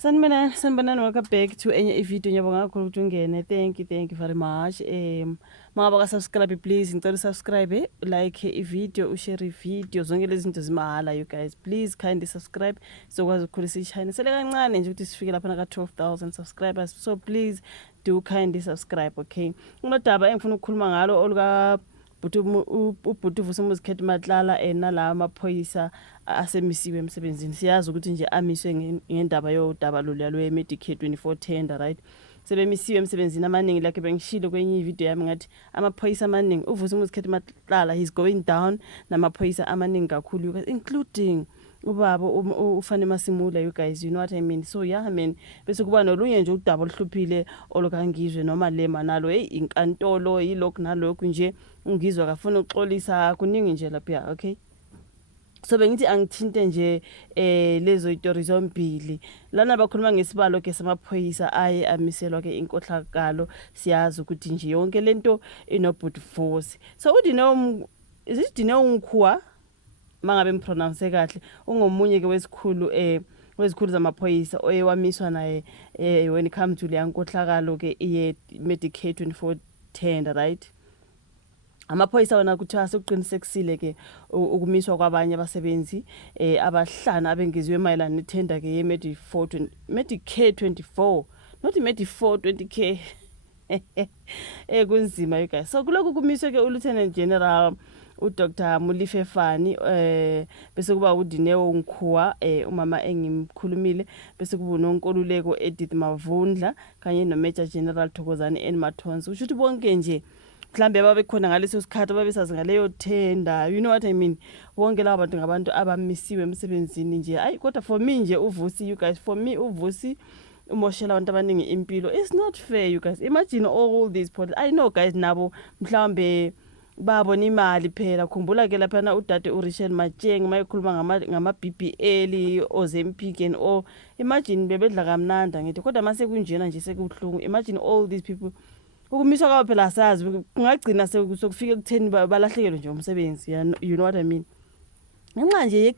Sanibonani, welcome back to enye video ngiyabonga kakhulu ukuthi ungene. Thank you very much. Mangaba ka-subscribe please, ngicela subscribe, like i-video, ushare i-video, zonke lezi zinto zimahala you guys. Please kindly subscribe sizokwazi ukukhulisa i-channel. Sele kancane nje ukuthi sifike lapha ka 12,000 subscribers. So please do kindly subscribe, okay? Kunodaba engifuna ukukhuluma ngalo oluka ubhuti uVusumuzi Matlala nala amaphoyisa asemisiwe emsebenzini. Siyazi ukuthi nje amiswe ngendaba yodaba lolu Medicare 24 tender, right? Sebemisiwe emsebenzini amaningi like bengishilo kwenye video yami ngathi amaphoyisa amaningi uVusumuzi Matlala he's going down namaphoyisa amaningi kakhulu including ubaba ufane Masimula, you guys, you know what I mean. So yeah man, bese kuba nolunye nje udaba oluhluphile olukangizwe noma lema nalo inkantolo yilokhu nalokhu nje ungizwa kafuna uxolisa kuningi nje lapha, okay? So bengithi angithinte nje lezo itori zombili lana bakhuluma ngesibalo ke samaphoyisa aye amiselwa ke inkohlakalo. Siyazi ukuthi nje yonke lento inobhuti force. So is it Dineo mangabe mpronounce kahle ungomunye ke wezikhulu zamaphoyisa oyewamiswa naye when it comes to le yankohlakalo ke iye Medicare 24 tender, right? Amaphoyisa wona kuthiwa sekuqinisekisile ke ukumiswa kwabanye abasebenzi abahlanu abengeziwe mayelana netender ke ye Medicare 24, not Medicare 20k. Kunzima you guys. So kuloku kumiswe ke uLieutenant General uDr Mulife Fani bese kuba uDineo Nkhuwa umama engimkhulumile, bese kuba uNonkoluleko Edith Mavundla kanye noMajor General Thokozani N Mathonsi. Usho ukuthi bonke nje mhlambe babe khona ngaleso sikhathi babesazi ngaleyo tender, you know what I mean. Bonke laba bantu ngabantu abamisiwe emsebenzini nje. Ayi kodwa for me nje uVusi, you guys, for me uVusi umoshela abantu abaningi impilo. It's not fair you guys. Imagine all these people. I know guys nabo mhlambe babona imali phela. Khumbula ke lapha na udade uRichel Matsheng mayikhuluma ngama BBL Ozempic and all. Imagine bebedla kamnanda ngithi kodwa mase kunjena nje sekuhlungu. Imagine all these people ukumiswa kwabo phela asazi kungagcina sekufika ekutheni balahlekelwe nje umsebenzi, you know what I mean. Ngenxa nje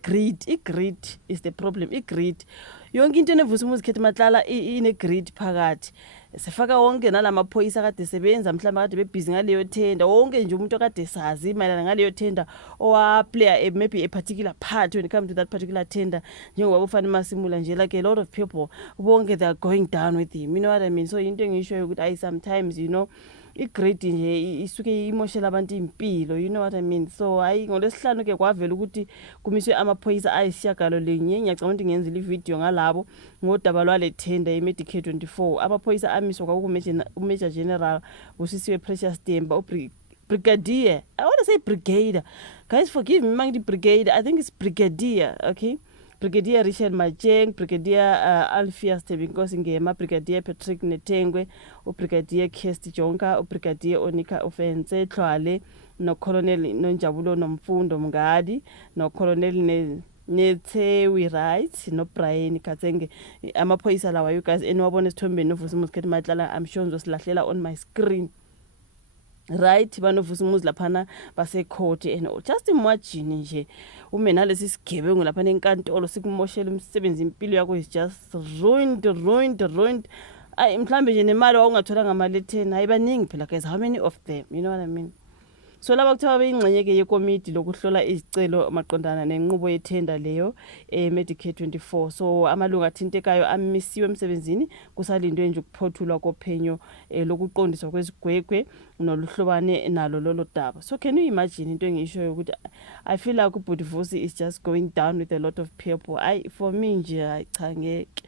i-greed is the problem. I-greed yonke into eneVusumuzi Matlala ine-greed phakathi. Sefaka wonke nalamaphoyisa kade sebenza mhlawumbe kade bebhizi ngaleyo tender, wonke nje umuntu okade sazi mayelana ngaleyo tender owaplayer maybe a particular part when it comes to that particular tender, njengoba ufana Masimula nje, like a lot of people bonke they are going down with him, you know what I mean. So into engisho ukuthi sometimes you know i-greed nje isuke imoshela abantu impilo, you know what I mean. So hayi ngolesihlanu ke kwavela ukuthi kumiswe amaphoyisa ayisiyagalolinye. Ngiyacabanga ukuthi ngenzile ivideo ngalabo ngodaba lwale tender ye-Medicare 24. Amaphoyisa amiswa uMajor General Busisiwe Precious Temba, Brigadier, I want to say Brigadier, guys forgive me mangithi Brigadier, I think it's Brigadier, okay? Brigadier Richard Matsheng, Brigadier Alpheus Thembinkosi Ngema, Brigadier Patrick Netengwe, uBrigadier Kirsty Jonka, uBrigadier Onika Ofense Tlhwale, noColonel Nonjabulo Nomfundo Mngadi, noColonel Nethewi Right, noBrian Katsenge. Amaphoyisa lawa you guys eniwabona esithombeni noVusumuzi Matlala, I'm sure ngizosilahlela on my screen. Right, banoVusumuzi laphana basecourt and just imagine nje ume nalesi sigebengu lapha enkantolo sikumoshela umsebenzi impilo yakho is just ruined. Ay mhlambe nje nemali awungathola ngamaletheni ayibaningi phela guys, how many of them, you know what I mean. So laba kuthiwa beyingxenye ke yekomiti lokuhlola izicelo maqondana nenqubo yethenda leyo Medicare 24. So amalunga athintekayo amisiwe emsebenzini kusalindwe nje ukuphothulwa kophenyo lokuqondiswa kwezigwegwe noluhlobane nalo lolo daba. So can you imagine into engisho ukuthi I feel like ubhuti Vusi is just going down with a lot of people. For me nje cha ngeke.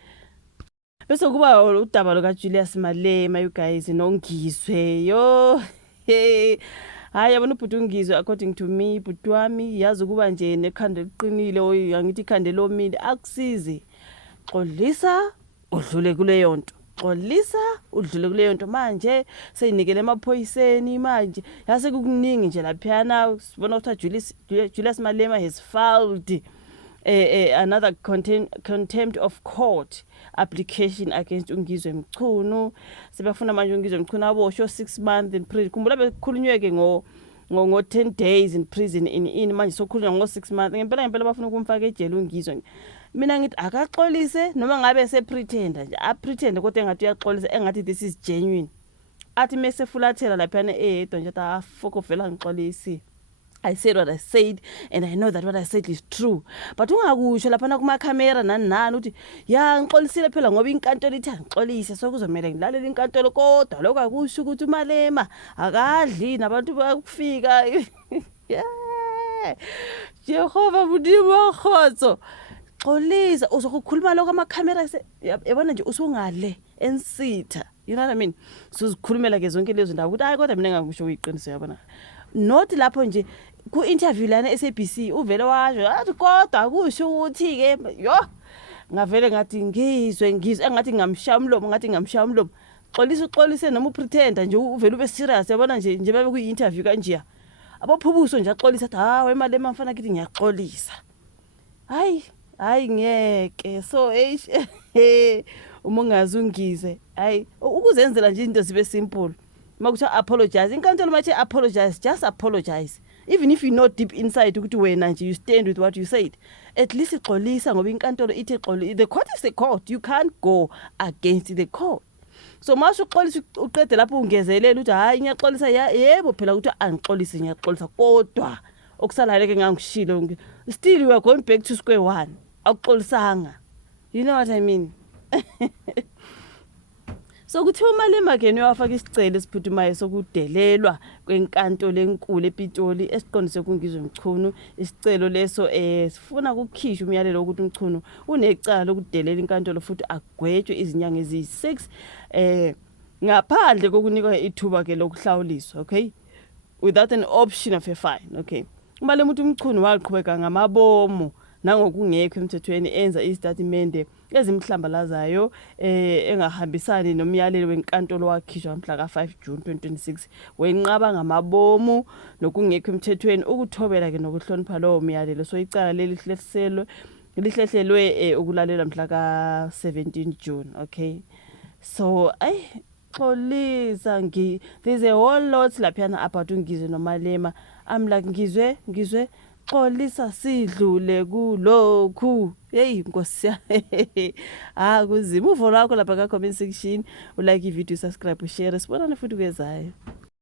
Bese kuba udaba loka Julius Malema, you guys, nongizwe yo hey. Hayi yabona ubhuti ungizwe according to me, bhuti wami yazi ukuba nje nekhanda eliqinile angithi ikhanda lomile akusizi. Xolisa udlule kuleyo nto. Xolisa udlule kuleyo nto manje seyinikele emaphoyiseni manje yase kukuningi nje laphana. Sibona ukuthi Julius Malema has filed another contempt of court application against Ungizwe Mchunu. Sebafuna manje Ungizwe Mchunu aboshwe 6 months in prison. Kumbula bekhulunywe ke ngo 10 days in prison in manje sokhulunywa ngo 6 months. Ngempela bafuna ukumfaka ejele Ungizwe. mina ngithi akaxolise noma ngabe sepretenda nje apretende kodwa engathi uyaxolisa engathi this is genuine athi mase fulathela laphana eyedwa nje afoko vela ngixolisi I said what I said and I know that what I said is true but ungakusho laphana kuma camera nani uthi ya ngixolisile phela ngoba inkantolo ithi ngixolise sokuzomela ngilalela inkantolo kodwa lokho akusho ukuthi uMalema akadli nabantu bayakufika yeah Jehova budimo khotso xolisa uzokukhuluma lokho ama camera yabona nje usungale ensitha you know what I mean sizikhulumela ke zonke lezo ndawo ukuthi hayi kodwa mina ngakusho uyiqiniso yabona not lapho nje ku interview lana SABC uvele washo athi kodwa akusho ukuthi ke yo ngavele ngathi ngizwe engathi ngamshaya umlomo xolise noma upretenda nje uvele ube serious yabona nje babe ku interview kanje abophubuso nje axolisa athi ha weMalema mfana kithi ngiyaxolisa hayi ngeke so umongazi ungize hayi ukuzenzela nje into zibe simple makuthi apologize inkantolo mathi apologize just apologize even if you know deep inside ukuthi wena nje you stand with what you said at least ixolisa ngoba inkantolo ithi xolisa the court is the court you can't go against the court so masho uxolisa uqede lapho ungezelela ukuthi hayi ngiyaxolisa yebo phela ukuthi angixolise ngiyaxolisa kodwa okusalayo ke ngangishilo still we are going back to square one akuxolisanga you know what I mean so kuthi uMalema ke uyafaka isicelo esiphuthumayo sokudelelwa kwenkantolo enkulu ePitoli esiqondise kungizwe Mchunu isicelo leso sifuna ukukhishwa umyalelo ukuthi Mchunu unecala lokudelela inkantolo futhi agwetshwe izinyanga ezi6 ngaphandle kokunikwa ithuba ke lokuhlawuliswa okay without an option of a fine okay uMalema uthi Mchunu waqhubeka ngamabomo nangokungekho emthethweni enza istatimende ezimhlambalazayo engahambisani nomyalelo wenkantolo wakhishwa mhla ka5 June 2026 wenqaba ngamabomu nokungekho emthethweni ukuthobela ke nokuhlonipha lo myalelo so icala lihlehlelwe ukulalela mhla ka17 June okay so xolisa there's a whole lot laphana about ungizwe noMalema I'm like ngizwe xolisa sidlule kulokhu hey Nkosi kuzima uvo lakho lapha ka comment section ulike i video subscribe share sibonana futhi kwezayo.